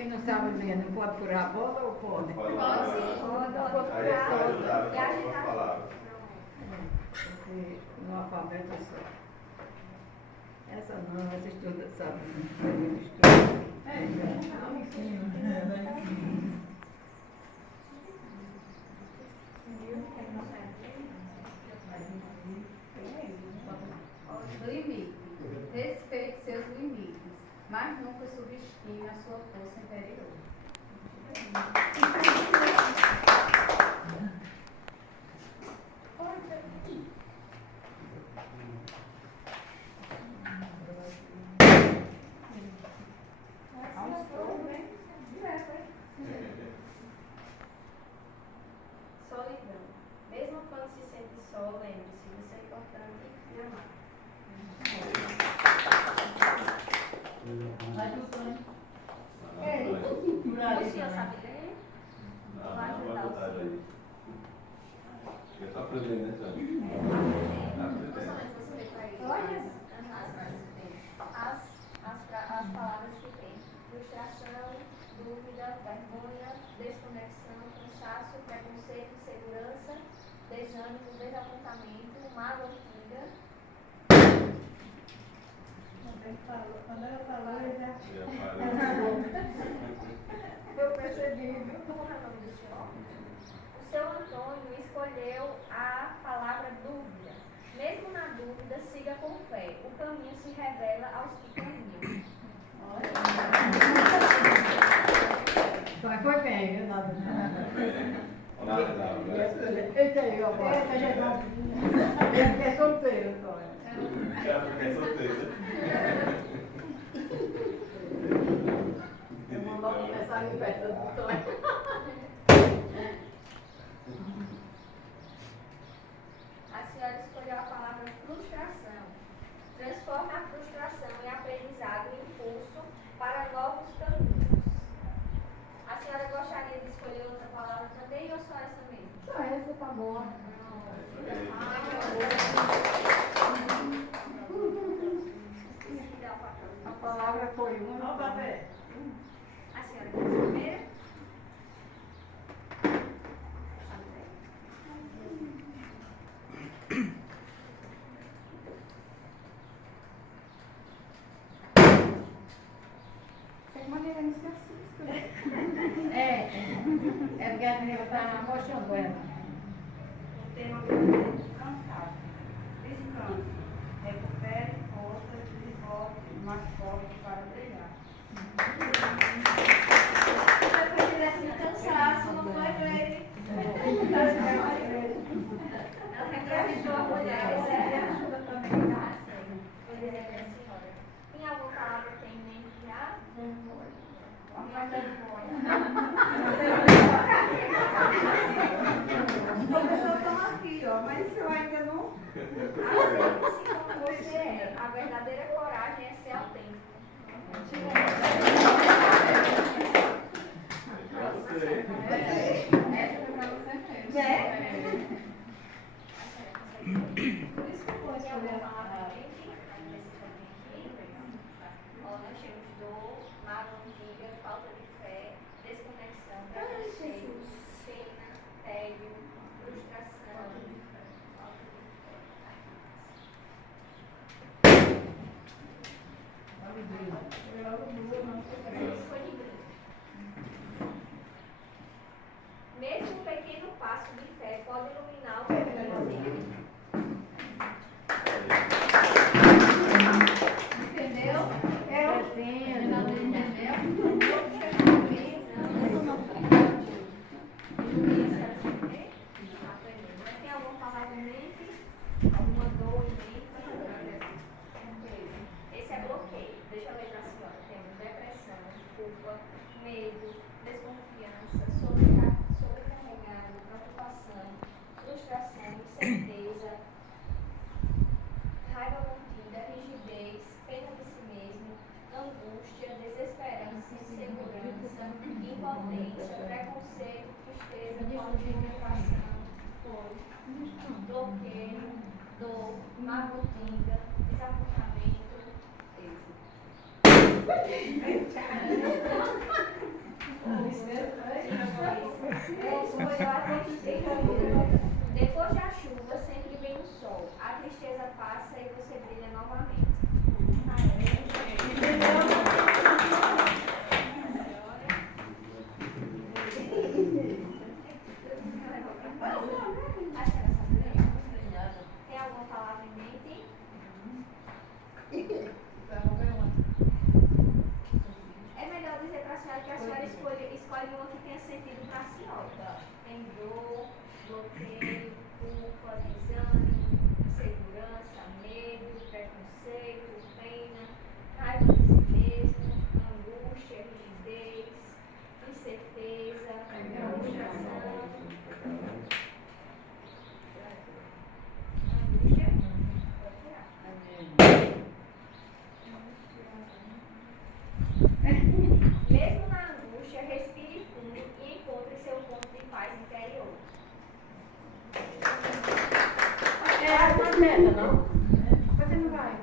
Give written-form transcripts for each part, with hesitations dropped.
quem não sabe ler não pode furar a bola ou pode? Pode sim, pode furar e agitar. Porque no alfabeto é só. Essa não, essa estuda, sabe? Limite. Respeite seus limites, mas nunca subestime a sua força interior. Solidão. Mesmo quando se sente só, lembre-se, você é importante e amado. O senhor sabe ler? Não, Vou ajudar o senhor. Eu estou aprendendo, né, Sônia? Você vê para ele as palavras que tem. Frustração, dúvida, vergonha, desconexão, cansaço, preconceito, insegurança, desânimo, desapontamento, mágoa antiga. Quando ela falou, eu já... Eu percebi, viu? Como é o nome do senhor? O seu Antônio escolheu a palavra dúvida. Mesmo na dúvida, siga com fé. O caminho se revela aos que caminham. Mas foi bem, viu? Nada. Eita aí, ó. Eita, gente. Ele é solteiro, Antônio. Já fiquei solteiro. Eu vou logo começar a liberta do Antônio. A senhora escolheu a palavra frustração. Transforme a frustração em aprendizado e impulso para novos caminhos. A senhora gostaria de escolher outra palavra também ou só essa mesmo? Só essa tá boa. A palavra foi uma. A senhora quer a primeira? De maneira não se assusta. É porque a menina está mostrando ela. O tema é descansado. Descanse. Recupere forças e volte mais forte para brilhar. Cansaço, não foi grande. Ela representou a mulher. Essa ajuda também, tá? Vou dizer para a senhora. Tem alguma palavra que tem em mente já? Os professores estão aqui, ó, mas eu ainda não. Aceite-se como você é. A verdadeira coragem é ser autêntico. Essa foi para você mesmo. Por isso que eu vou escolher a palavra nesse caminho aqui. Ó, nós temos dor, mágoa antiga, falta de fé, desconexão, preconceito, pena, tédio, frustração, falta de fé. Mesmo um pequeno passo de fé pode iluminar o caminho. Entendeu? Não entendeu? Tem alguma palavra em mente? Alguma dor em mente? Esse é bloqueio. Deixa eu ler para a senhora. Temos depressão, culpa, medo, desconfiança, sobrecarregado, preocupação, frustração, incerteza, raiva contida, rigidez, pena de si mesmo, angústia, desesperança, insegurança, impotência, preconceito, tristeza, falta de motivação, bloqueio, dor, má rotina, desapontamento, êxito. Foi a tristeza. Depois da chuva sempre vem o sol. A tristeza passa e você brilha novamente. Tem alguma palavra em mente? É melhor dizer para a senhora que a senhora escolhe uma que tenha sentido para a senhora. Tem dor, bloqueio, culpa, desânimo, insegurança, medo, preconceito, pena, raiva de si mesmo, angústia, rigidez, incerteza, frustração. Angústia? Pode tirar. Mesmo na angústia, respire fundo e encontre seu ponto de paz interior. É uma meta, não? Você não vai?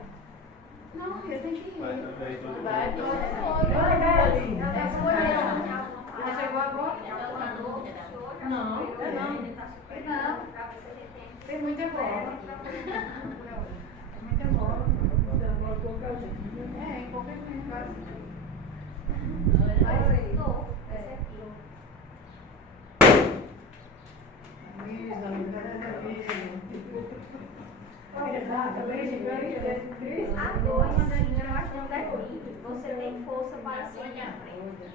Não, filha, tem que ir. Vai também, todo mundo. Vai, Olha, vai ali. ela tá escolhendo. Já chegou agora? Não, Não. Tem muita bola. Tem muita bola. É, em qualquer momento vai assim. A dor, sim, eu acho que não define. Você tem força para seguir em frente.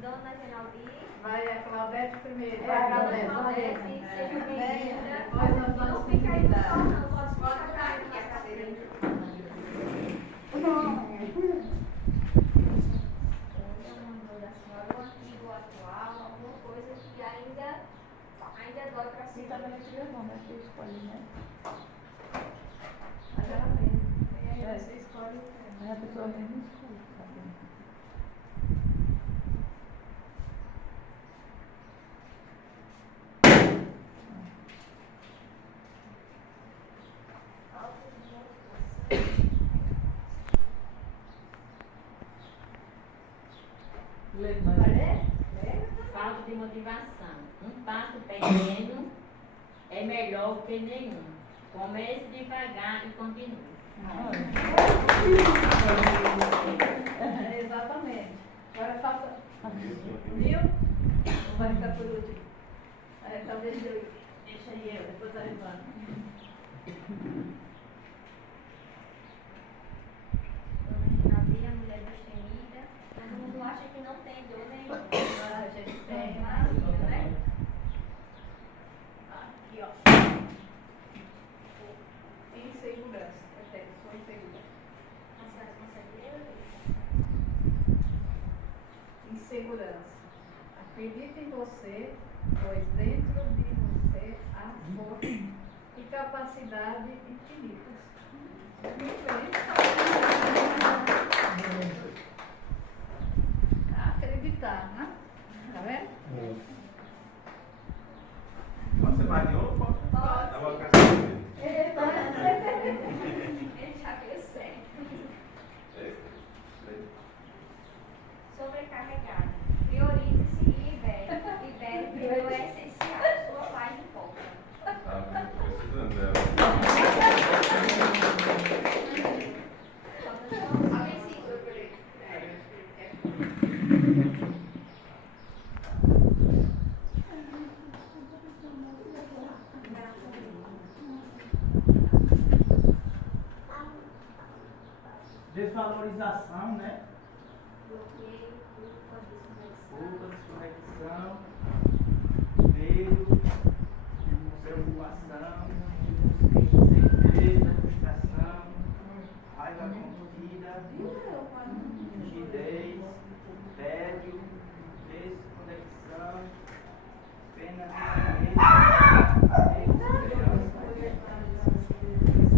Dona Geraldi. Vai a Claudete primeiro. Vai, Claudete. Claudete, seja bem-vinda. Depois nós Não vamos fica aí no convidar. sol, não. Pode ficar aqui na cadeira. Hoje é uma dor da senhora, um antigo atual, alguma coisa que ainda dói para si. Você escolhe o tema. A pessoa mesmo escolhe. Falta de motivação. Um passo pequeno é melhor que nenhum. Comece devagar e continue. Exatamente. Agora falta. Isso, Viu? Vai ficar por último. Talvez eu. Deixa aí eu, depois a Ivana. Dona Geraldi, a mulher destemida. Todo mundo acha que não tem dor nenhuma. A gente tem, Imagina, né? Aqui, ó. Insegurança. Eu tenho, sou insegura. A senhora consegue ler? Insegurança. Acredite em você, pois dentro de você há força e capacidade infinitas. Acreditar, né? Tá vendo? Pode ser mais de um? Pode. Pode. Dá uma caçada. Ele já cresceu. Sobrecarregada. Priorize-se e libere. Libere primeiro é essencial. Sua paz importa. Tá precisando dela. Alguém segura por ele. Desvalorização, né? Bloqueio, culpa, Culpa, desconexão. desconexão, medo, preocupação, certeza, frustração, raiva contida, rigidez, tédio, desconexão, pena de si mesmo,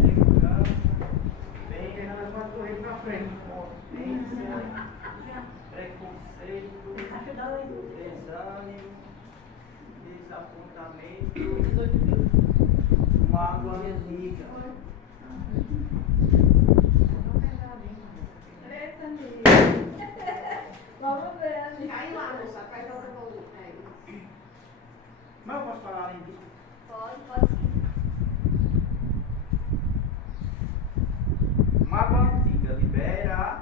insegurança, potência, preconceito, desânimo, desapontamento, mágoa amiga. moça, faz essa coluna aí. Mas eu posso falar além disso? Pode sim. Mágoa antiga libera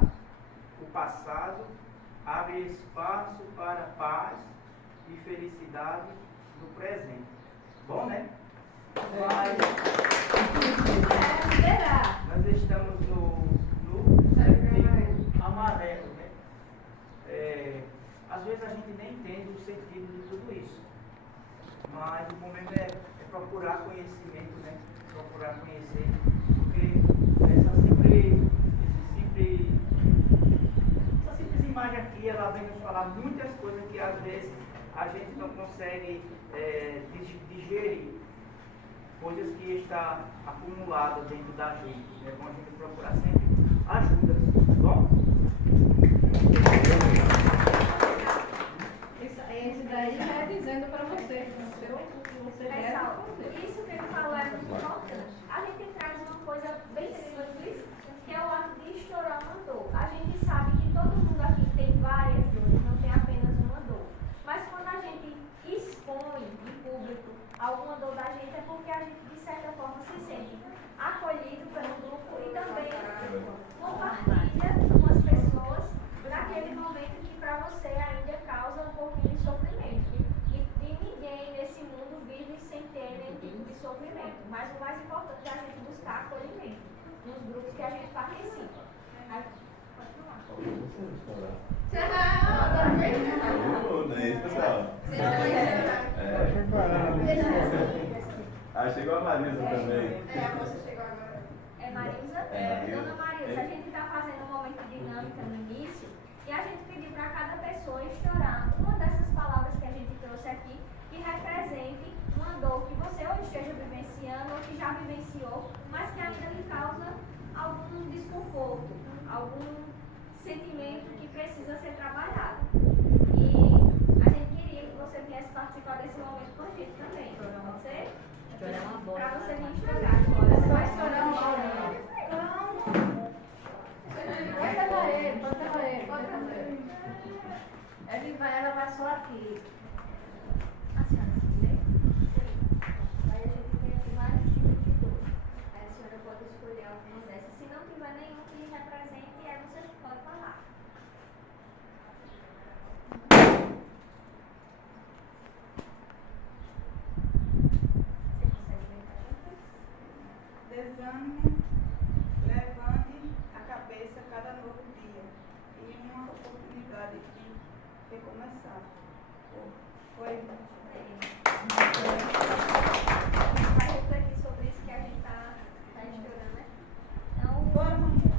o passado, abre espaço para paz e felicidade no presente. Bom, né? Mas Liberar. nós estamos no sentido amarelo, né? Às vezes a gente nem entende o sentido de tudo isso. Mas o momento é procurar conhecimento, né? Procurar conhecer, porque essa simples imagem aqui, ela vem nos falar muitas coisas que às vezes a gente não consegue digerir, coisas que está acumuladas dentro da gente. É bom a gente procurar sempre ajuda, tá bom? Esse daí já é dizendo para você que você deve Pessoal, fazer. isso que ele falou é muito importante. A gente traz uma coisa bem simples, que é o ato de estourar uma dor. A gente sabe que todo mundo aqui tem várias dores, não tem apenas uma dor. Mas quando a gente expõe em público alguma dor da gente, é porque a gente, de certa forma, se sente acolhido pelo grupo e também compartilha com as pessoas naquele momento que para você ainda causa um pouquinho de sofrimento. E ninguém nesse mundo vive sem ter nenhum tipo de sofrimento. Mas o mais importante é a gente buscar acolhimento nos grupos que a gente participa. Aí, pode falar. Não é isso, pessoal? Ah, chegou a Marisa também. A moça chegou agora. É Marisa? Dona Marisa, a gente está fazendo um momento de dinâmica no início e a gente pediu para cada pessoa estourar uma dessas palavras que a gente trouxe aqui que represente uma dor que você ou esteja vivenciando ou que já vivenciou, mas que ainda lhe causa algum desconforto, algum sentimento que precisa ser trabalhado. E a gente queria que você viesse participar desse momento com a gente também. Pode ser? Chorar uma bola. Para você vir estourar. Você vai Estourar uma bola. Pode levar ele, pode levar ele, pode levar ele. Ela vai só aqui. A senhora se direito? Aí a gente tem aqui vários tipos de dor. Aí a senhora pode escolher algumas dessas. Se não tiver nenhum que lhe represente, aí você pode falar. Você consegue ler pra gente? Desânimo, levante a cabeça cada novo dia e uma oportunidade de recomeçar. Foi. Vai refletir sobre isso que a gente tá estudando, né? Então, Bora, mamãe.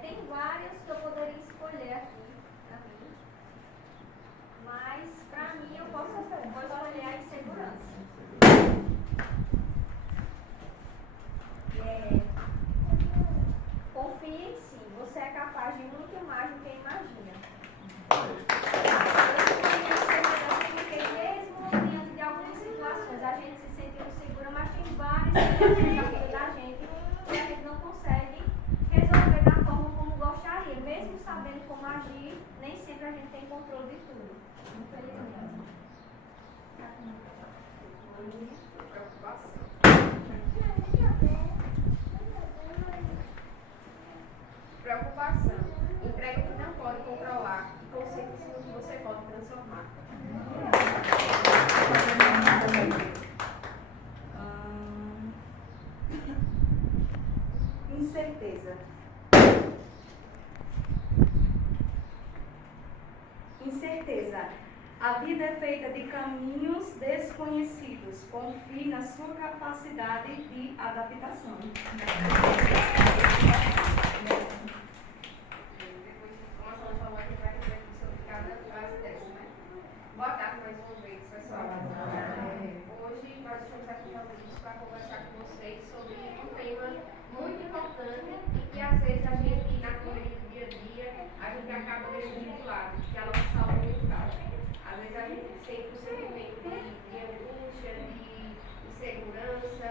tem várias que eu poderia escolher aqui pra mim. Mas, pra mim, eu vou escolher a insegurança. Confie em si, você é capaz de muito mais do que imagina. Porque mesmo diante de algumas situações a gente se sentiu insegura, mas tem várias situações na vida da gente que a gente não consegue resolver da forma como gostaria. Mesmo sabendo como agir, nem sempre a gente tem controle de tudo. Infelizmente. Preocupação. Entrega o que não pode controlar e concentre-se no que você pode transformar. Incerteza. Incerteza. A vida é feita de caminhos desconhecidos. Confie na sua capacidade de adaptação. Boa tarde mais uma vez, pessoal. Hoje nós estamos aqui reunidos para conversar com vocês sobre um tema muito importante e que às vezes a gente, na correria do dia a dia, a gente acaba deixando de lado, que é a nossa saúde mental. Às vezes a gente sente um sentimento de angústia, de insegurança,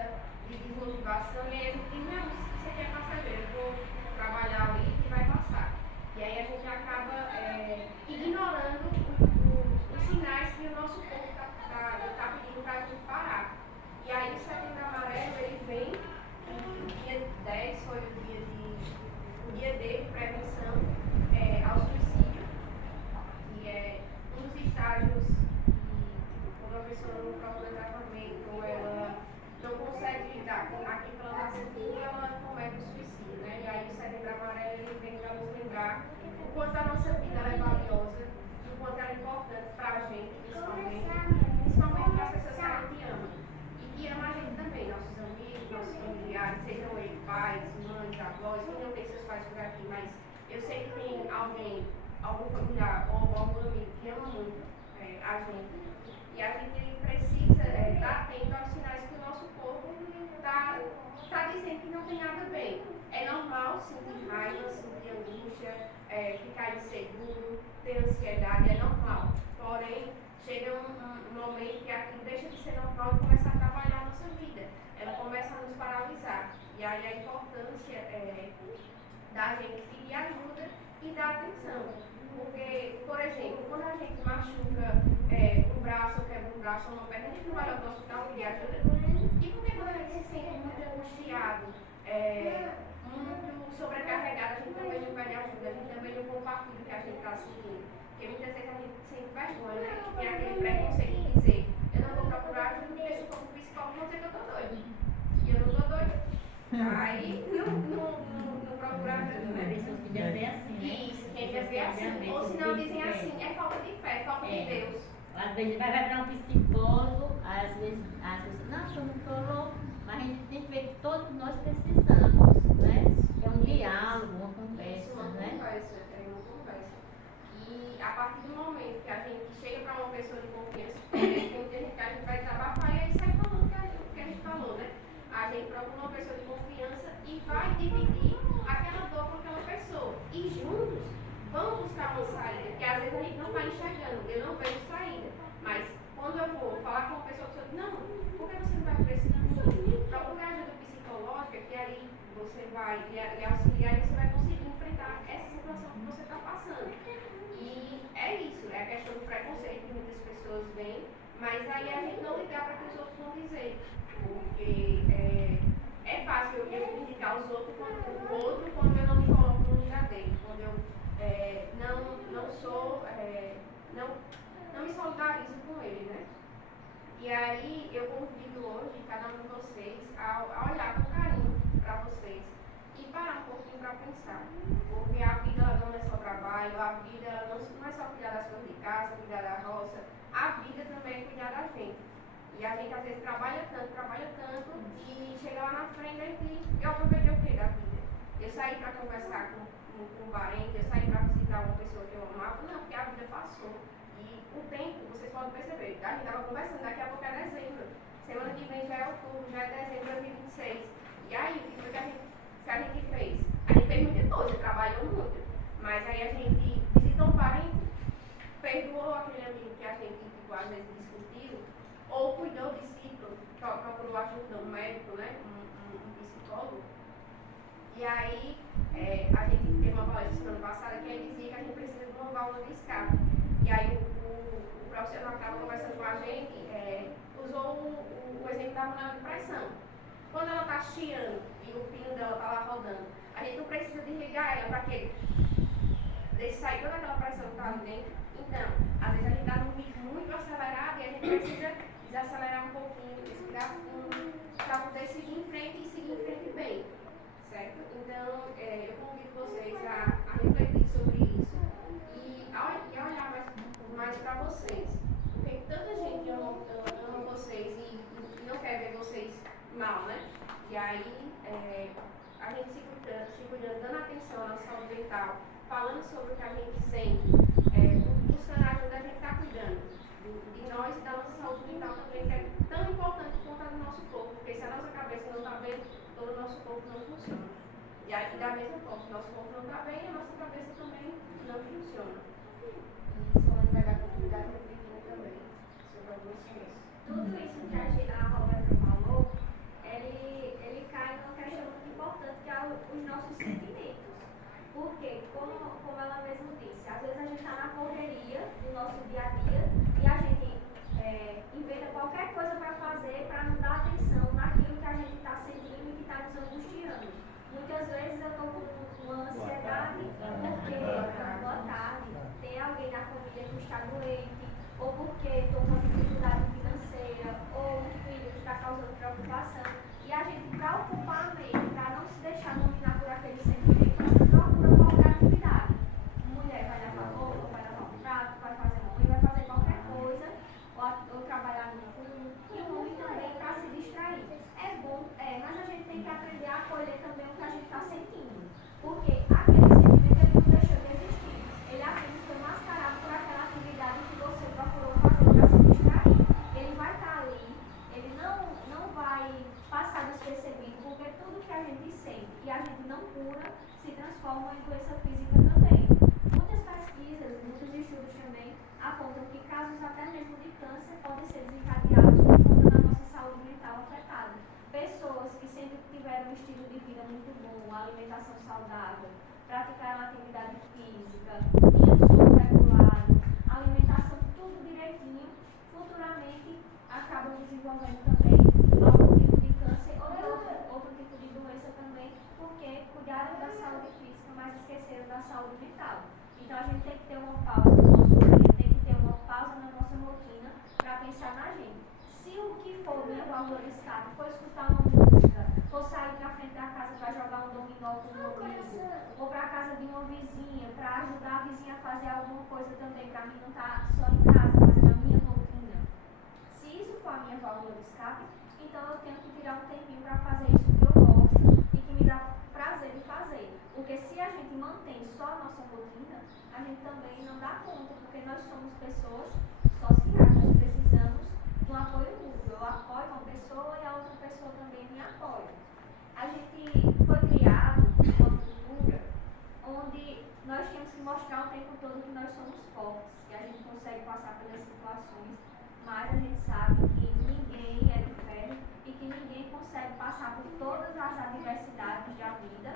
de desmotivação, e aí a gente diz, não, isso aqui é passageiro, eu vou trabalhar ali e vai passar. E aí a gente acaba ignorando foi o dia D de prevenção ao suicídio, que é um dos estágios que quando a pessoa não procura tratamento, ela não consegue lidar com aquilo que ela está sentindo, ela comete o suicídio, né? E aí o Setembro Amarelo ele vem para nos lembrar o quanto a nossa vida é valiosa, o quanto ela é importante para a gente, principalmente para as pessoas que a gente ama. E que ama a gente também, nossos amigos, nossos familiares, sejam eles pais, mães, avós, quem não tem seus pais por aqui, mas eu sei que tem alguém, algum familiar ou algum amigo que ama muito a gente. E a gente precisa estar atento aos sinais que o nosso corpo está dizendo que não tem nada bem. É normal sentir raiva, sentir angústia, ficar inseguro, ter ansiedade, é normal. Porém, chega um momento que aquilo deixa de ser normal e começa a atrapalhar a nossa vida. Ela começa a nos paralisar. E aí a importância da gente pedir ajuda e dar atenção. Porque, por exemplo, quando a gente machuca um braço, ou quebra um braço ou uma perna, a gente não vai ao hospital pedir ajuda. E por que quando a gente se sente muito angustiado, muito sobrecarregado, a gente também não pede ajuda, a gente também não compartilha o que a gente está sentindo? Porque muitas vezes a gente sente vergonha, né? Tem aquele preconceito de dizer, eu não vou procurar ajuda porque se for um psicólogo, vão dizer que eu estou doida. E eu não estou doida. Aí não procura ajuda, né? Pessoas que devem ver assim, né? Isso, quem deve ver assim. Ou se não dizem assim, é falta de fé, é falta de Deus. Às vezes vai para um psicólogo, às vezes as pessoas, não, eu não estou louco, mas a gente tem que ver que todos nós precisamos, né? É um diálogo, uma conversa, Uma né? conversa. E a partir do momento que a gente chega para uma pessoa de confiança, tem muita gente que a gente vai desabafar e aí sai falando o que a gente falou, né? A gente procura uma pessoa de confiança e vai dividir aquela dor com aquela pessoa. E juntos vamos buscar uma saída, que às vezes a gente não está enxergando, eu não vejo saída. Mas quando eu vou falar com uma pessoa que diz, não, por que você não vai por esse caminho? Procura ajuda psicológica, que aí você vai lhe auxiliar e você vai conseguir enfrentar essa situação que você está passando. E é isso, é a questão do preconceito que muitas pessoas veem, mas aí a gente não ligar para que os outros vão dizer. Porque é fácil eu criticar os outros o outro quando eu não me coloco no lugar dele, quando eu não sou, não me solidarizo com ele, né? E aí eu convido hoje cada um de vocês a olhar com carinho para vocês e parar um pouquinho para pensar. Porque a vida não é só trabalho, a vida não é só cuidar das coisas de casa, cuidar da roça, a vida também é cuidar da gente. E a gente às vezes trabalha tanto e chega lá na frente e eu aproveitei o que da vida? Eu saí para conversar com um parente, eu saí para visitar uma pessoa que eu amava, não, porque a vida passou. E o tempo, vocês podem perceber, a gente estava conversando, daqui a pouco é dezembro, semana que vem já é outubro, já é dezembro de 2026. E aí, o que foi que a gente fez? A gente fez muita coisa, trabalhou muito, mas aí a gente visitou um parente, perdoou aquele amigo que a gente às vezes discutiu, ou cuidou de si, procurou ajuda, um médico, né, um psicólogo. E aí, a gente teve uma palestra semana passada que ele dizia que a gente precisa de uma válvula de escape. E aí, o profissional que estava conversando com a gente usou o exemplo da panela de pressão. Quando ela está chiando e o pino dela está lá rodando, a gente não precisa desligar ela para quê? Deixa sair toda aquela pressão que está ali dentro. Então, às vezes a gente está num ritmo muito acelerado e a gente precisa desacelerar um pouquinho, respirar fundo, para poder seguir em frente e seguir em frente bem, certo? Então, eu convido vocês a refletir sobre isso e a olhar mais para vocês, porque tanta gente ama vocês e não quer ver vocês mal, né? E aí, a gente se cuidando, dando atenção à nossa saúde mental, falando sobre o que a gente sente, buscando ajuda, a gente está cuidando de nós e da nossa saúde mental também, que é tão importante quanto a do nosso corpo, porque se a nossa cabeça não está bem, todo o nosso corpo não funciona. E aí, da mesma forma, se o nosso corpo não está bem, a nossa cabeça também não funciona. E isso a gente vai dar oportunidade de refletir também sobre algumas coisas. Tudo isso que a Roberta falou, ele cai numa questão muito importante, que é os nossos sentimentos. Porque, como ela mesma disse, às vezes a gente está na correria do nosso dia a dia e a gente inventa qualquer coisa para fazer para não dar atenção naquilo que a gente está sentindo e que está nos angustiando. Muitas vezes eu estou com uma ansiedade porque, boa tarde, tem alguém na família que está doente, ou porque estou com dificuldade financeira, ou um filho que está causando preocupação. E a gente, para ocupar a mente, para não se deixar dominar por aquele sentimento, a gente procura qualquer atividade. Mulher vai lavar roupa, vai lavar um prato, vai fazer unha, vai fazer qualquer coisa, ou trabalhar no fundo, e o homem também para se distrair. É bom, mas a gente tem que aprender a acolher também o que a gente está sentindo. Porque aquele sentimento ele não deixou de existir. Ele apenas foi mascarado por aquela atividade que você procurou fazer para se distrair. Ele vai estar ali, ele não vai passar despercebido, porque tudo que a gente sente e a gente não cura se transforma em doença física também. Muitas pesquisas, muitos estudos também apontam que casos até mesmo de câncer podem ser desencadeados por conta da nossa saúde mental afetada. Pessoas que sempre tiveram um estilo de vida muito bom, alimentação saudável, praticaram atividade física, tinham sono regulado, alimentação tudo direitinho, futuramente acabam desenvolvendo também algum tipo de câncer ou outro tipo de doença também, porque cuidaram da saúde física, mas esqueceram da saúde mental. Então a gente tem que ter uma pausa no nosso dia, tem que ter uma pausa na nossa rotina para pensar na gente. Se o que for minha válvula de escape for escutar uma música, for sair na frente da casa para jogar um dominó com um amigo, ou para a casa de uma vizinha, para ajudar a vizinha a fazer alguma coisa também, para mim não estar só em casa, fazendo a minha rotina. Se isso for a minha válvula de escape, então eu tenho que tirar um tempinho para fazer isso que eu gosto e que me dá prazer de fazer. Porque se a gente mantém só a nossa rotina, a gente também não dá conta, porque nós somos pessoas sociais, nós precisamos de um apoio mútuo. Eu apoio uma pessoa e a outra pessoa também me apoia. A gente foi criado uma cultura onde nós temos que mostrar o tempo todo que nós somos fortes, que a gente consegue passar pelas situações, mas a gente sabe que ninguém é de ferro e que ninguém consegue passar por todas as adversidades da vida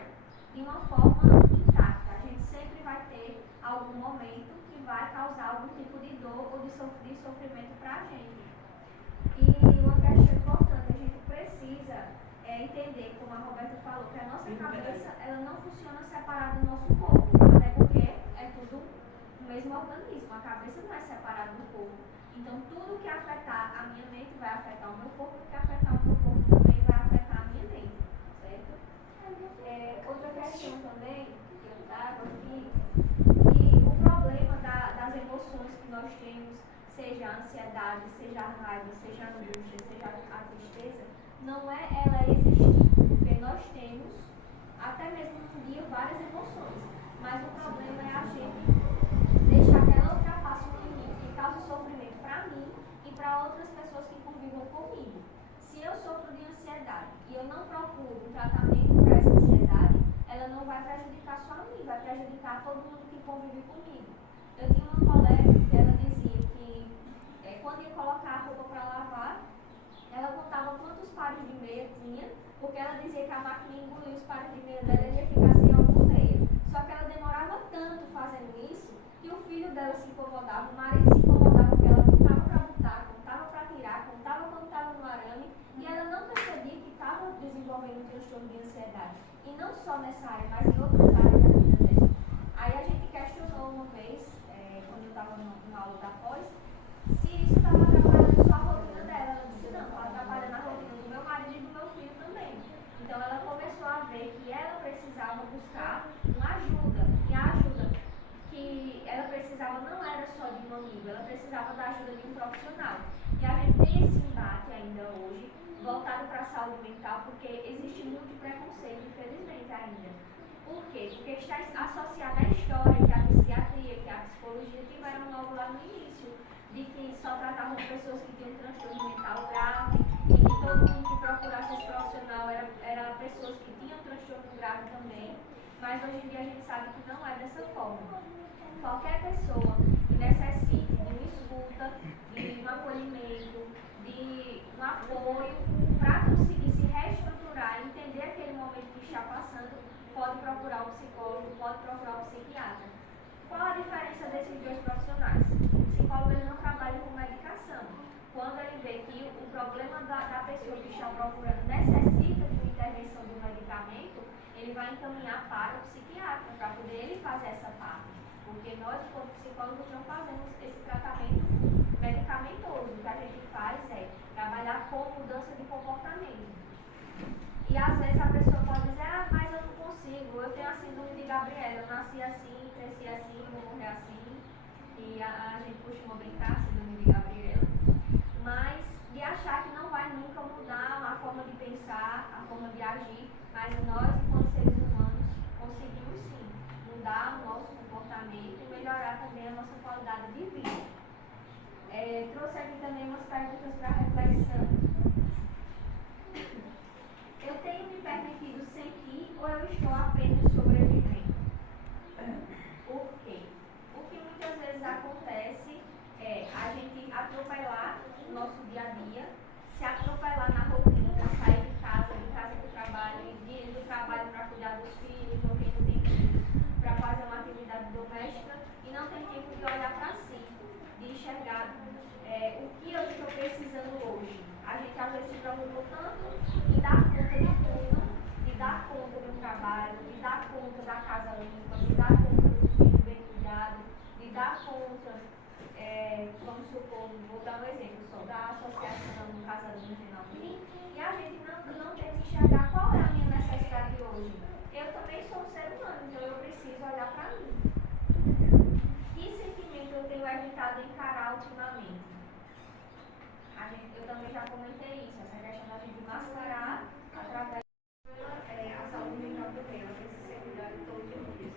de uma forma intacta. A gente sempre vai ter algum momento que vai causar algum tipo de dor ou de sofrimento para a gente. E uma questão importante, a gente precisa entender, como a Roberta falou, que a nossa cabeça ela não funciona separada do nosso corpo, até porque é tudo o mesmo organismo, a cabeça não é separada do corpo. Então tudo que afetar a minha mente vai afetar o meu corpo, o que afetar o meu corpo também vai afetar a minha mente, certo? Outra questão também que eu trago aqui, que o problema das emoções que nós temos, seja a ansiedade, seja a raiva, seja a angústia, seja a tristeza, não é ela existir, porque nós temos, até mesmo no dia, várias emoções, mas o problema é a gente deixar que ela ultrapasse o limite, que causa sofrimento para mim e para outras pessoas que convivam comigo. Se eu sofro de ansiedade e eu não procuro um tratamento para essa ansiedade, ela não vai prejudicar só a mim, vai prejudicar todo mundo que convive comigo. Eu tinha uma colega que ela dizia que quando ia colocar a roupa para lavar, ela contava quantos pares de meia tinha, porque ela dizia que a máquina engolia os pares de meia dela e ia ficar sem alguma meia. Só que ela demorava tanto fazendo isso, que o filho dela se incomodava, o marido se incomodava, porque ela contava para botar, contava para tirar, contava quando estava no arame, e ela não percebia que estava desenvolvendo um transtorno de ansiedade. E não só nessa área, mas em outras áreas da vida dela. Aí a gente questionou uma vez, quando eu estava na aula da pós, se isso estava atrapalhando só a rotina dela. Ela disse, não, estava atrapalhando a rotina do meu marido e do meu filho também. Então ela começou a ver que ela precisava buscar uma ajuda. E a ajuda que ela precisava não era só de um amigo, ela precisava da ajuda de um profissional. E a gente tem esse embate ainda hoje, voltado para a saúde mental, porque existe muito preconceito, infelizmente, ainda. Por quê? Porque está associada à história que a psiquiatria, que a psicologia tiveram logo lá no início, de que só tratavam pessoas que tinham transtorno mental grave, e que todo mundo que procurasse esse profissional era pessoas que tinham transtorno grave também, mas hoje em dia a gente sabe que não é dessa forma. Qualquer pessoa que necessite de uma escuta, de um acolhimento, de um apoio para conseguir se reestruturar e entender aquele momento que está passando, pode procurar um psicólogo, pode procurar um psiquiatra. Qual a diferença desses dois profissionais? O psicólogo ele não trabalha com medicação. Quando ele vê que o problema da pessoa que está procurando necessita de uma intervenção de um medicamento, ele vai encaminhar para o psiquiatra, para poder ele fazer essa parte. Porque nós, como psicólogos, não fazemos esse tratamento medicamentoso. O que a gente faz é trabalhar com mudança de comportamento. E às vezes a pessoa pode dizer, ah, mas eu não consigo, eu tenho a síndrome de Gabriela, eu nasci assim, cresci assim, vou morrer assim. E a gente costuma brincar, síndrome de Gabriela. Mas de achar que não vai nunca mudar a forma de pensar, a forma de agir, mas nós, enquanto seres humanos, conseguimos sim mudar o nosso comportamento e melhorar também a nossa qualidade de vida. Trouxe aqui também umas perguntas para reflexão. Eu tenho me permitido sentir ou eu estou apenas sobrevivendo? Por quê? O que muitas vezes acontece é a gente atropelar o nosso dia a dia, se atropelar na rotina, sair de casa para o trabalho, ir do trabalho para cuidar dos filhos, ou quem não tem filhos, para fazer uma atividade doméstica e não tem tempo de olhar para si, de enxergar o que eu estou precisando hoje. A gente às vezes se preocupa tanto em dar conta de tudo, de dar conta do trabalho, de dar conta da casa limpa, de dar conta do filho bem cuidado, de dar conta, vamos supor, vou dar um exemplo só, da associação no Casalinho Renaldim, e a gente não tenta enxergar qual é a minha necessidade hoje. Eu também sou um ser humano, então eu preciso olhar para mim. Que sentimento eu tenho evitado encarar ultimamente? Eu também já comentei isso, essa questão da gente mascarar através A saúde mental também, ela precisa ser cuidada todos os dias,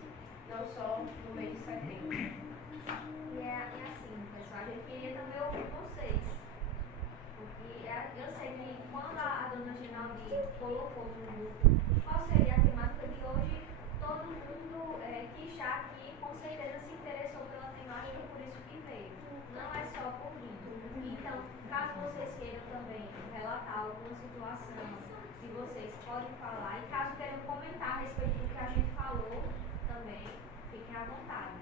não só no mês de setembro. E assim, pessoal, a gente queria também ouvir vocês. Porque eu sei que quando a dona Ginaldi colocou no grupo qual seria a temática de hoje, todo mundo que já aqui com certeza se interessou pela temática, por isso que veio. Não é só por mim. Então, caso vocês queiram também relatar alguma situação, se vocês podem falar, e caso queiram comentar a respeito do que a gente falou também, fiquem à vontade.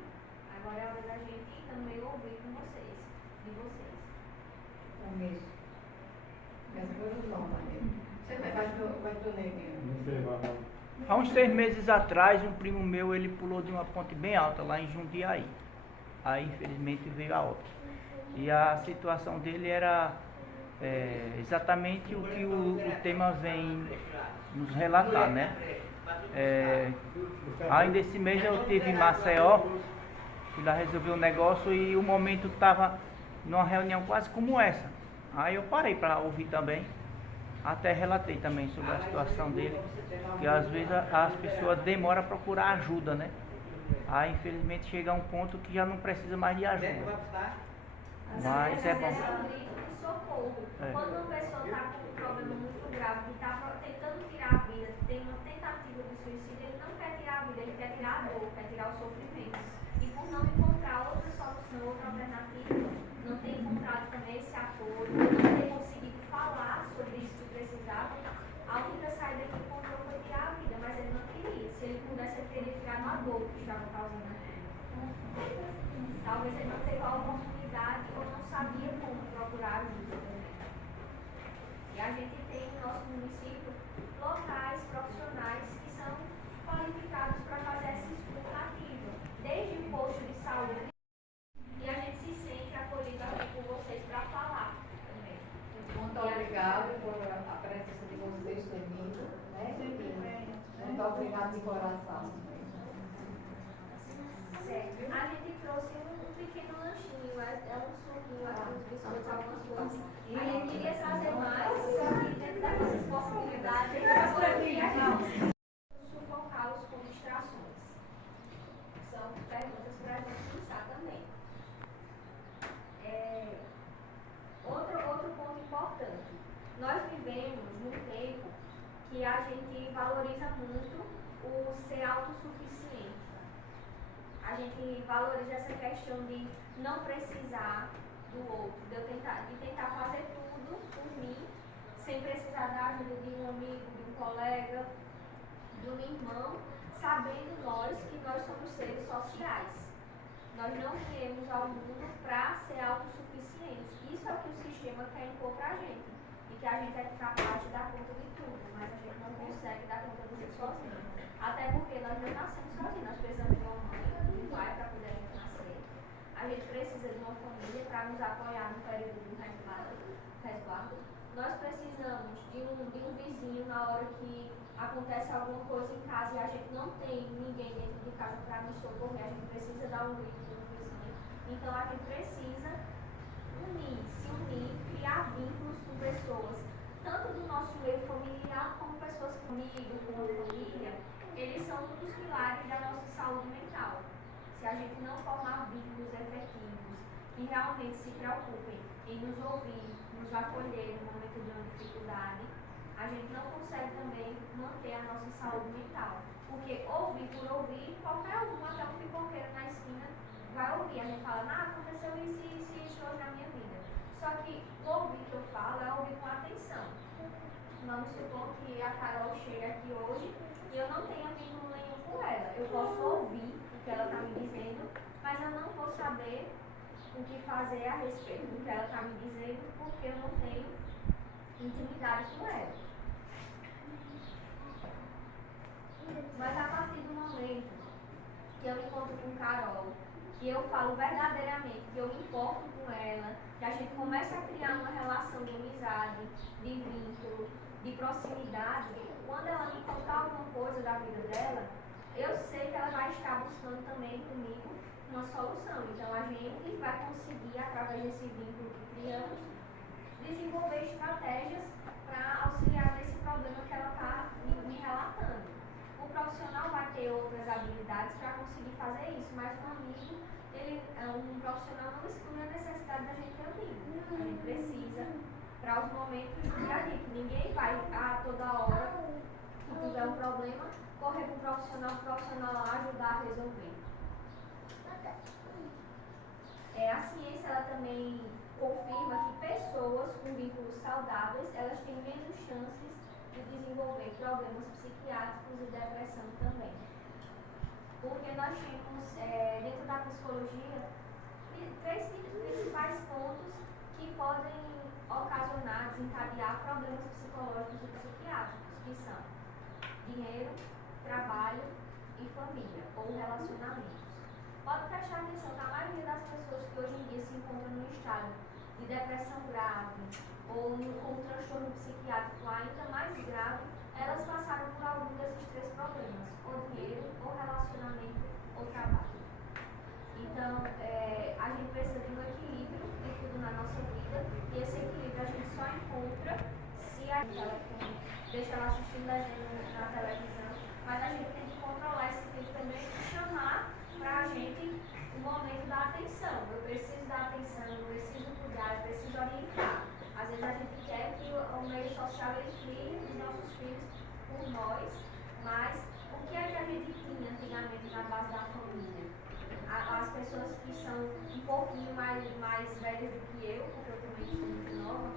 Agora é hora da gente também ouvir com vocês, de vocês. Um mês. Essa coisa não, você vai pro negro. Há uns 6 meses atrás, um primo meu, ele pulou de uma ponte bem alta lá em Jundiaí. Aí, infelizmente, veio a óbito. E a situação dele era exatamente o que o tema vem nos relatar, né? Ainda esse mês eu estive em Maceió, fui lá resolver um negócio e o momento estava numa reunião quase como essa. Aí eu parei para ouvir também, até relatei também sobre a situação dele, que às vezes as pessoas demoram a procurar ajuda, né? Aí infelizmente chega a um ponto que já não precisa mais de ajuda. Mas é bom. Socorro. Quando uma pessoa está com um problema muito grave, que está tentando tirar a vida, tem uma tentativa de suicídio, ele não quer tirar a vida, ele quer tirar a dor, quer tirar o sofrimento. E por não encontrar outra solução, outra alternativa, não ter encontrado também esse apoio, não ter conseguido falar sobre isso que precisava, a única saída que encontrou foi tirar a vida, mas ele não queria. Se ele pudesse, ele teria tirado a dor que estava causando a vida. Talvez ele não teve a oportunidade ou não sabia como procurar ajuda também. E a gente tem no nosso município locais profissionais que são qualificados para fazer essa escuta ativa, desde o posto de saúde, e a gente se sente acolhido aqui por vocês para falar também. Muito obrigado por a presença de vocês, Denise. Muito obrigado de coração. Certo. A gente trouxe um pequeno lanchinho, um suquinho, uns biscoitos, algumas coisas. A gente queria trazer mais, só que dentro das nossas possibilidades, sufocá-los com distrações. São perguntas para a gente pensar também. Outro ponto importante. Nós vivemos num tempo que a gente valoriza muito o ser autossuficiente. A gente valoriza essa questão de não precisar do outro, de tentar fazer tudo por mim, sem precisar da ajuda de um amigo, de um colega, de um irmão, sabendo nós que nós somos seres sociais. Nós não viemos ao mundo para ser autossuficientes. Isso é o que o sistema quer impor para a gente. e que a gente é capaz de dar conta de tudo, mas a gente não consegue dar conta de tudo sozinho. Até porque nós não nascemos sozinhos, nós precisamos de uma mãe, de um pai para poder a gente nascer. A gente precisa de uma família para nos apoiar no período do resguardo. Nós precisamos de um vizinho na hora que acontece alguma coisa em casa e a gente não tem ninguém dentro de casa para nos socorrer, a gente precisa dar um grito no vizinho. Então a gente precisa se unir, criar vínculos com pessoas, tanto do nosso meio familiar como pessoas comigo, com a família, eles são um dos pilares da nossa saúde mental. Se a gente não formar vínculos efetivos que realmente se preocupem em nos ouvir, nos acolher no momento de uma dificuldade, a gente não consegue também manter a nossa saúde mental. Porque ouvir por ouvir, qualquer um, até um pipoqueiro na esquina, vai ouvir. A gente fala, aconteceu isso hoje na minha vida. Só que o ouvir que eu falo é ouvir com atenção. Vamos supor que a Carol chega aqui hoje e eu não tenho vínculo nenhum com ela. Eu posso ouvir o que ela está me dizendo, mas eu não vou saber o que fazer a respeito do que ela está me dizendo, porque eu não tenho intimidade com ela. Mas a partir do momento que eu encontro com Carol, que eu falo verdadeiramente, que eu me importo com ela, que a gente começa a criar uma relação de amizade, de vínculo, de proximidade, quando ela me contar alguma coisa da vida dela, eu sei que ela vai estar buscando também comigo uma solução. Então a gente vai conseguir, através desse vínculo que criamos, desenvolver estratégias para auxiliar nesse problema que ela está me relatando. O profissional vai ter outras habilidades para conseguir fazer isso, mas um amigo, um profissional não exclui a necessidade da gente ter amigo. A gente precisa, para os momentos do dia a dia, que ninguém vai a toda hora que tiver um problema, correr para o profissional lá ajudar a resolver. A ciência ela também confirma que pessoas com vínculos saudáveis, elas têm menos chances de desenvolver problemas psiquiátricos e depressão também. Porque nós temos, dentro da psicologia, três principais pontos que podem ocasionar, desencadear problemas psicológicos e psiquiátricos, que são dinheiro, trabalho e família, ou relacionamentos. Pode prestar atenção que a maioria das pessoas que hoje em dia se encontram no estado de depressão grave ou com um transtorno psiquiátrico ainda mais grave, elas passaram por algum desses três problemas, ou dinheiro, ou relacionamento, ou trabalho. Então, a gente precisa de um equilíbrio de tudo na nossa vida, e esse equilíbrio a gente só encontra se a telefone deixa ela assistindo desenho na televisão, mas a gente tem que controlar esse tempo também e chamar para a gente o momento da atenção. Eu preciso da atenção, eu preciso cuidar, eu preciso orientar. Às vezes a gente quer que o meio social ele crie os nossos filhos por nós, mas o que é que a gente tinha antigamente na base da família? As pessoas que são um pouquinho mais velhas do que eu, porque eu também sou muito nova,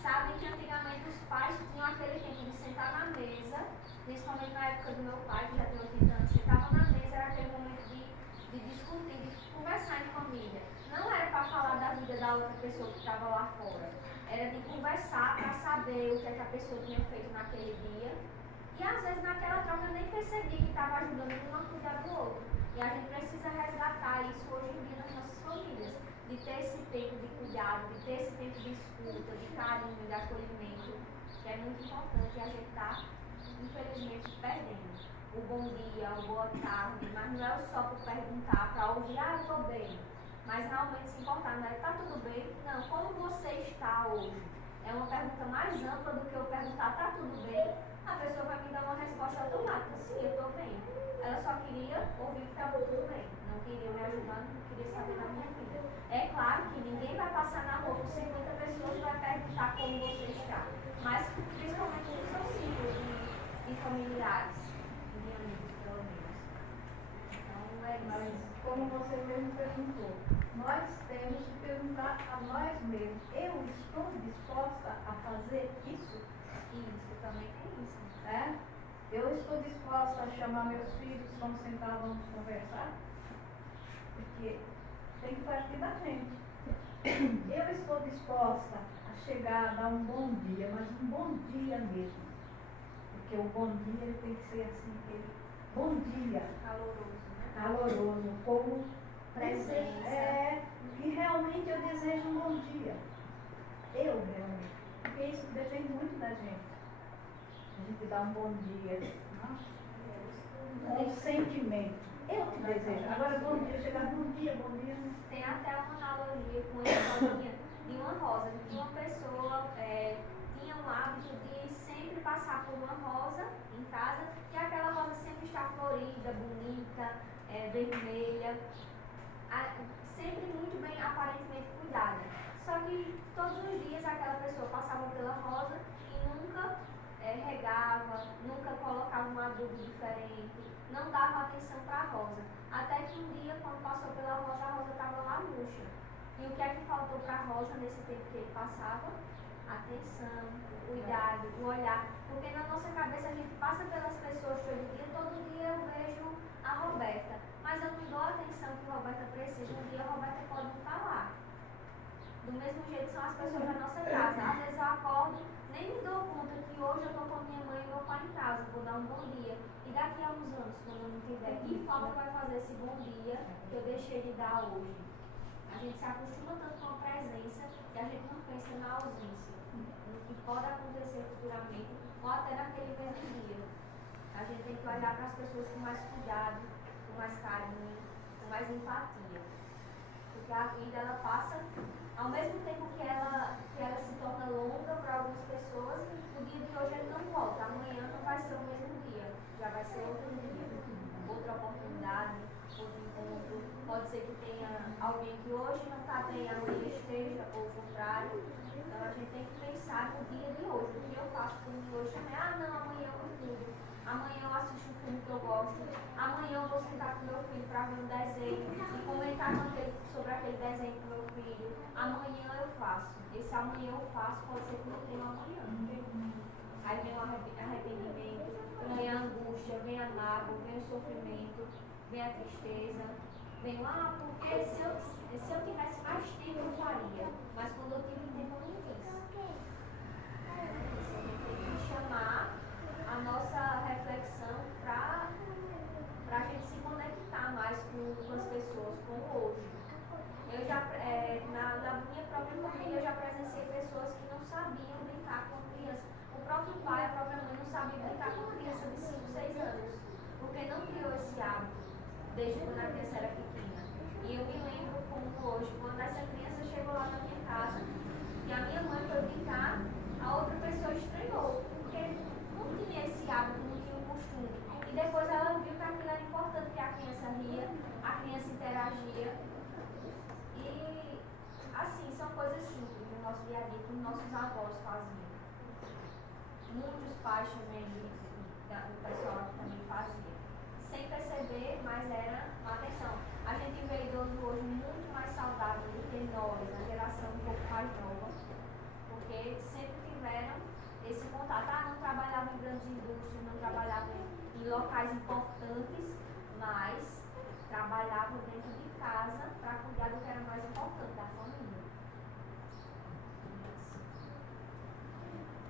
sabem que antigamente os pais tinham aquele tempo de sentar na mesa, principalmente na época do meu pai, que já tem 80 anos, sentava na mesa, era aquele momento de discutir, de conversar em família. Não era para falar da vida da outra pessoa que estava lá fora, era de conversar para saber o que é que a pessoa tinha feito naquele dia. E às vezes naquela troca eu nem percebi que estava ajudando um a cuidar do outro. E a gente precisa resgatar isso hoje em dia nas nossas famílias, de ter esse tempo de cuidado, de ter esse tempo de escuta, de carinho, de acolhimento, que é muito importante e a gente está, infelizmente, perdendo. O bom dia, o boa tarde, mas não é só por perguntar, para ouvir, eu estou bem, mas realmente se importar, não é, está tudo bem? Não, como você está hoje? É uma pergunta mais ampla do que eu perguntar, está tudo bem? A pessoa vai me dar uma resposta automática, sim, eu estou bem. Ela só queria ouvir que estava tudo bem, não queria me ajudar, não queria saber da minha vida. É claro que ninguém vai passar na rua com 50 pessoas e vai perguntar como você está, mas principalmente no seu ciclo de familiares, de amigos, pelo menos. Então, Mas, como você mesmo perguntou, nós temos que perguntar a nós mesmos, eu estou disposta a fazer isso? Isso, também tem isso. Eu estou disposta a chamar meus filhos, vamos sentar, vamos conversar? Porque tem que partir da gente. Eu estou disposta a chegar a dar um bom dia, mas um bom dia mesmo. Porque o bom dia ele tem que ser assim, aquele bom dia caloroso, como Presença. e realmente eu desejo um bom dia. Eu realmente. Porque isso depende muito da gente. A gente dá um bom dia, com um sentimento. Eu te desejo. Agora, bom dia, chegar bom dia. Tem até uma analogia com a historinha de uma rosa, que uma pessoa tinha o hábito de sempre passar por uma rosa em casa e aquela rosa sempre está florida, bonita, vermelha, sempre muito bem, aparentemente cuidada. Só que todos os dias aquela pessoa passava pela rosa e nunca regava, nunca colocava um adubo diferente, não dava atenção para a rosa. Até que um dia, quando passou pela rosa, a rosa estava lá murcha. E o que é que faltou para a rosa nesse tempo que ele passava? Atenção, cuidado, o olhar. Porque na nossa cabeça a gente passa pelas pessoas todo dia eu vejo a Roberta. Mas eu não dou a atenção que a Roberta precisa. Um dia a Roberta pode não estar lá. Do mesmo jeito são as pessoas da nossa casa. Às vezes eu acordo, nem me dou conta que hoje eu estou com minha mãe e meu pai em casa, vou dar um bom dia. E daqui a uns anos, quando eu não tiver, que falta vai fazer esse bom dia que eu deixei de dar hoje? A gente se acostuma tanto com a presença que a gente não pensa na ausência, no que pode acontecer futuramente ou até naquele mesmo dia. A gente tem que olhar para as pessoas com mais cuidado, com mais carinho, com mais empatia. Porque a vida, ela passa, ao mesmo tempo que ela se torna longa para algumas pessoas, o dia de hoje ele não volta. Amanhã não vai ser o mesmo dia, já vai ser outro dia, outra oportunidade, outro encontro. Pode ser que tenha alguém que hoje não está bem, amanhã esteja, ou o contrário. Então a gente tem que pensar no dia de hoje. O que eu faço por mim hoje também, não, amanhã eu cuido. Amanhã eu assisto um filme que eu gosto. Amanhã eu vou sentar com meu filho para ver um desenho e comentar sobre aquele desenho com meu filho. Amanhã eu faço. Esse amanhã eu faço pode ser que não tenha amanhã. Aí vem o arrependimento, vem a angústia, vem a mágoa, vem o sofrimento, vem a tristeza. Vem porque se eu tivesse mais tempo eu faria. Mas quando eu tive tempo eu não fiz. A gente tem que chamar a nossa reflexão para a gente se conectar mais com as pessoas, com o hoje. Eu já, na minha própria família, eu já presenciei pessoas que não sabiam brincar com criança. O próprio pai, a própria mãe não sabia brincar com criança de 5, 6 anos, porque não criou esse hábito desde quando a criança era pequena. E eu me lembro como hoje, quando essa criança chegou lá na minha casa, e a minha mãe foi brincar, a outra pessoa estranhou, porque não tinha esse hábito, não tinha o costume. E depois ela viu que aquilo era importante, que a criança ria, a criança interagia. E, assim, são coisas simples no nosso dia a dia que os nossos avós faziam. Muitos pais também, do pessoal também fazia. Sem perceber, mas era uma atenção. A gente vê idoso hoje muito mais saudável do que nós, a geração um pouco mais nova, porque sempre tiveram esse contato. Não trabalhavam em grandes indústrias, não trabalhavam em locais importantes, mas trabalhavam dentro de casa para cuidar do que era mais importante, da família.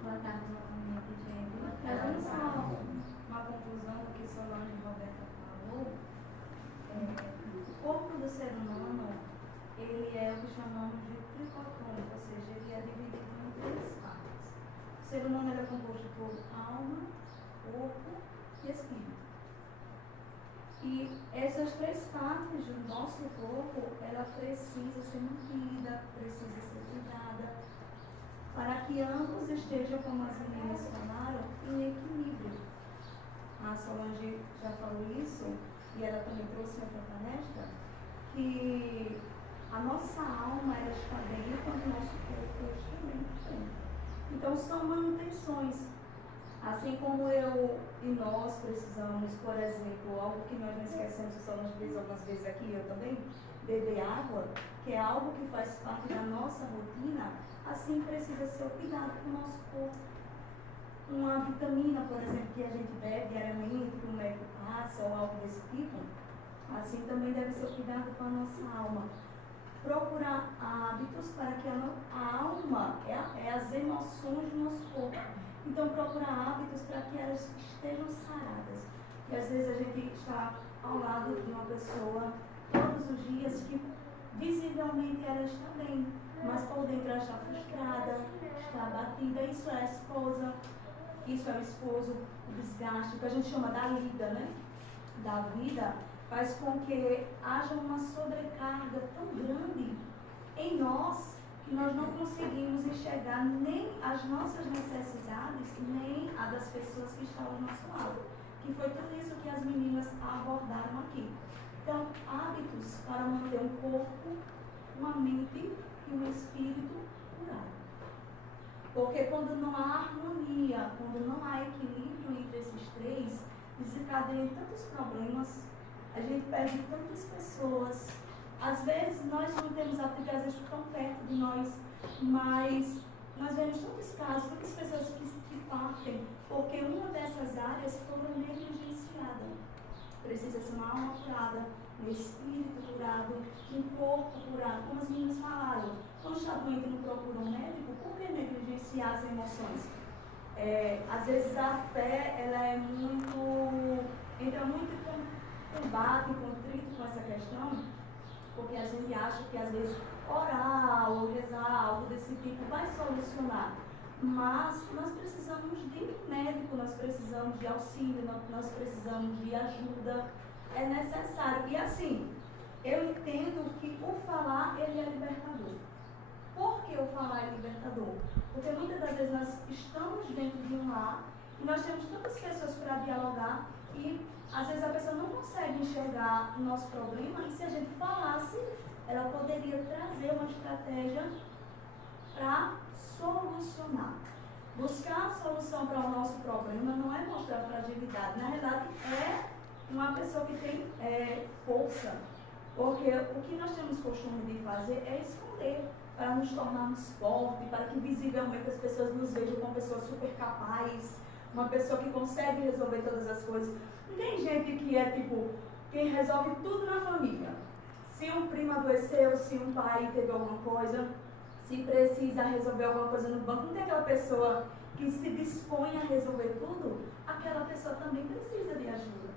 Boa tarde novamente, gente. Trazendo só uma conclusão do que Solange e Roberta falou, o corpo do ser humano, ele é o que chamamos de tricotômico, ou seja, ele é dividido em 3 partes. O ser humano é composto por alma, corpo e espírito. E essas 3 partes do nosso corpo, ela precisa ser mantida, precisa ser cuidada, para que ambos estejam, como as meninas falaram, em equilíbrio. A Solange já falou isso, e ela também trouxe outra palestra, que a nossa alma ela está bem quando o nosso corpo está bem. Então são manutenções. Assim como eu e nós precisamos, por exemplo, algo que nós não esquecemos, que Solange diz algumas vezes aqui, eu também, beber água, que é algo que faz parte da nossa rotina, assim precisa ser o cuidado com o nosso corpo. Uma vitamina, por exemplo, que a gente bebe diariamente, que o médico passa, ou algo desse tipo, assim também deve ser o cuidado com a nossa alma. procurar hábitos para que a alma, é as emoções do nosso corpo. Então, procurar hábitos para que elas estejam saradas. E às vezes a gente está ao lado de uma pessoa todos os dias que visivelmente ela está bem, mas por dentro ela está frustrada, está abatida. Isso é a esposa, isso é o esposo, o desgaste, o que a gente chama da lida, né? Da vida, faz com que haja uma sobrecarga tão grande em nós que nós não conseguimos enxergar nem as nossas necessidades, nem a das pessoas que estão ao nosso lado. Que foi tudo isso que as meninas abordaram aqui. Então, hábitos para manter um corpo, uma mente e um espírito curado. Porque quando não há harmonia, quando não há equilíbrio entre esses três, desencadeiam tantos problemas, a gente perde tantas pessoas. Às vezes nós não temos a porque às vezes tão perto de nós, mas nós vemos tantos casos, tantas pessoas que partem, porque uma dessas áreas foi negligenciada. Precisa ser uma alma curada, um espírito curado, um corpo curado. Como as meninas falaram, quando está doente e não procura um médico, por que negligenciar as emoções? Às vezes a fé, ela é entra muito em combate, em contrito com essa questão, porque a gente acha que às vezes orar ou rezar, algo desse tipo, vai solucionar. Mas nós precisamos de médico, nós precisamos de auxílio, nós precisamos de ajuda, é necessário. E assim, eu entendo que o falar, ele é libertador. Por que o falar é libertador? Porque muitas das vezes nós estamos dentro de um lar e nós temos tantas pessoas para dialogar e às vezes a pessoa não consegue enxergar o nosso problema e se a gente falasse, ela poderia trazer uma estratégia para solucionar. Buscar a solução para o nosso problema não é mostrar fragilidade, na verdade é uma pessoa que tem força, porque o que nós temos costume de fazer é esconder, para nos tornarmos fortes, para que visivelmente as pessoas nos vejam como pessoas super capazes, uma pessoa que consegue resolver todas as coisas. Não tem gente que é tipo, quem resolve tudo na família. Se um primo adoeceu, se um pai teve alguma coisa, se precisa resolver alguma coisa no banco, não tem aquela pessoa que se dispõe a resolver tudo, aquela pessoa também precisa de ajuda.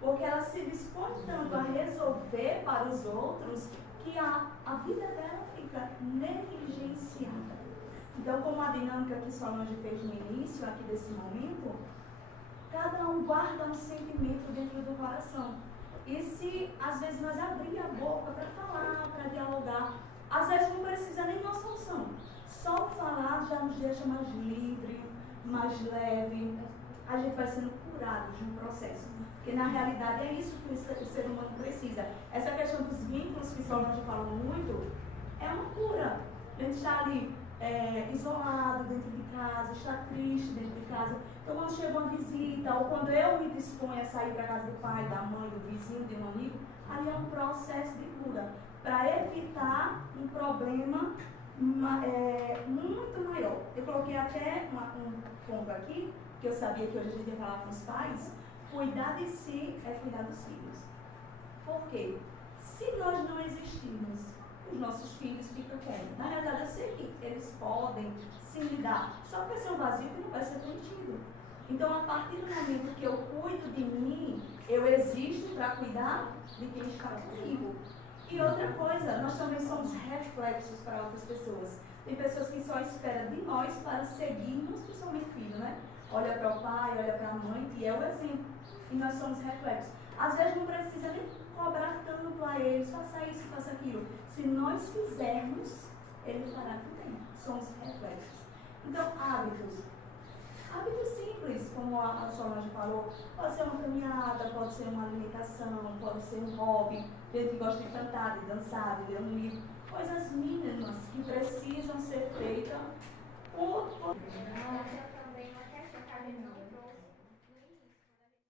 Porque ela se dispõe tanto a resolver para os outros que a vida dela fica negligenciada. Então, como a dinâmica que Solange fez no início, aqui desse momento, cada um guarda um sentimento dentro do coração. E se, às vezes, nós abrir a boca para falar, para dialogar, às vezes não precisa nem uma solução. Só falar já nos deixa mais livre, mais leve. A gente vai sendo curado de um processo. Porque, na realidade, é isso que o ser humano precisa. Essa questão dos vínculos, que Solange falou muito, é uma cura. A gente está ali isolado dentro de casa, está triste dentro de casa. Então, quando chega uma visita, ou quando eu me disponho a sair para a casa do pai, da mãe, do vizinho, de um amigo, ali é um processo de cura, para evitar um problema muito maior. Eu coloquei até um ponto aqui, que eu sabia que hoje a gente ia falar com os pais. Cuidar de si é cuidar dos filhos. Por quê? Se nós não existirmos, os nossos filhos ficam como? Na realidade, eu sei que eles podem se lidar, só que vai ser um vazio que não vai ser preenchido. Então, a partir do momento que eu cuido de mim, eu existo para cuidar de quem está comigo. E outra coisa, nós também somos reflexos para outras pessoas. Tem pessoas que só esperam de nós para seguirmos, principalmente filho, né? Olha para o pai, olha para a mãe, que é o exemplo. E nós somos reflexos. Às vezes não precisa nem cobrar tanto a eles, faça isso, faça aquilo. Se nós fizermos, ele fará também. Somos reflexos. Então, hábitos. Hábitos simples, como a Solange falou, pode ser uma caminhada, pode ser uma alimentação, pode ser um hobby, gente que gosta de cantar, de dançar, de ler um livro. Coisas mínimas que precisam ser feitas por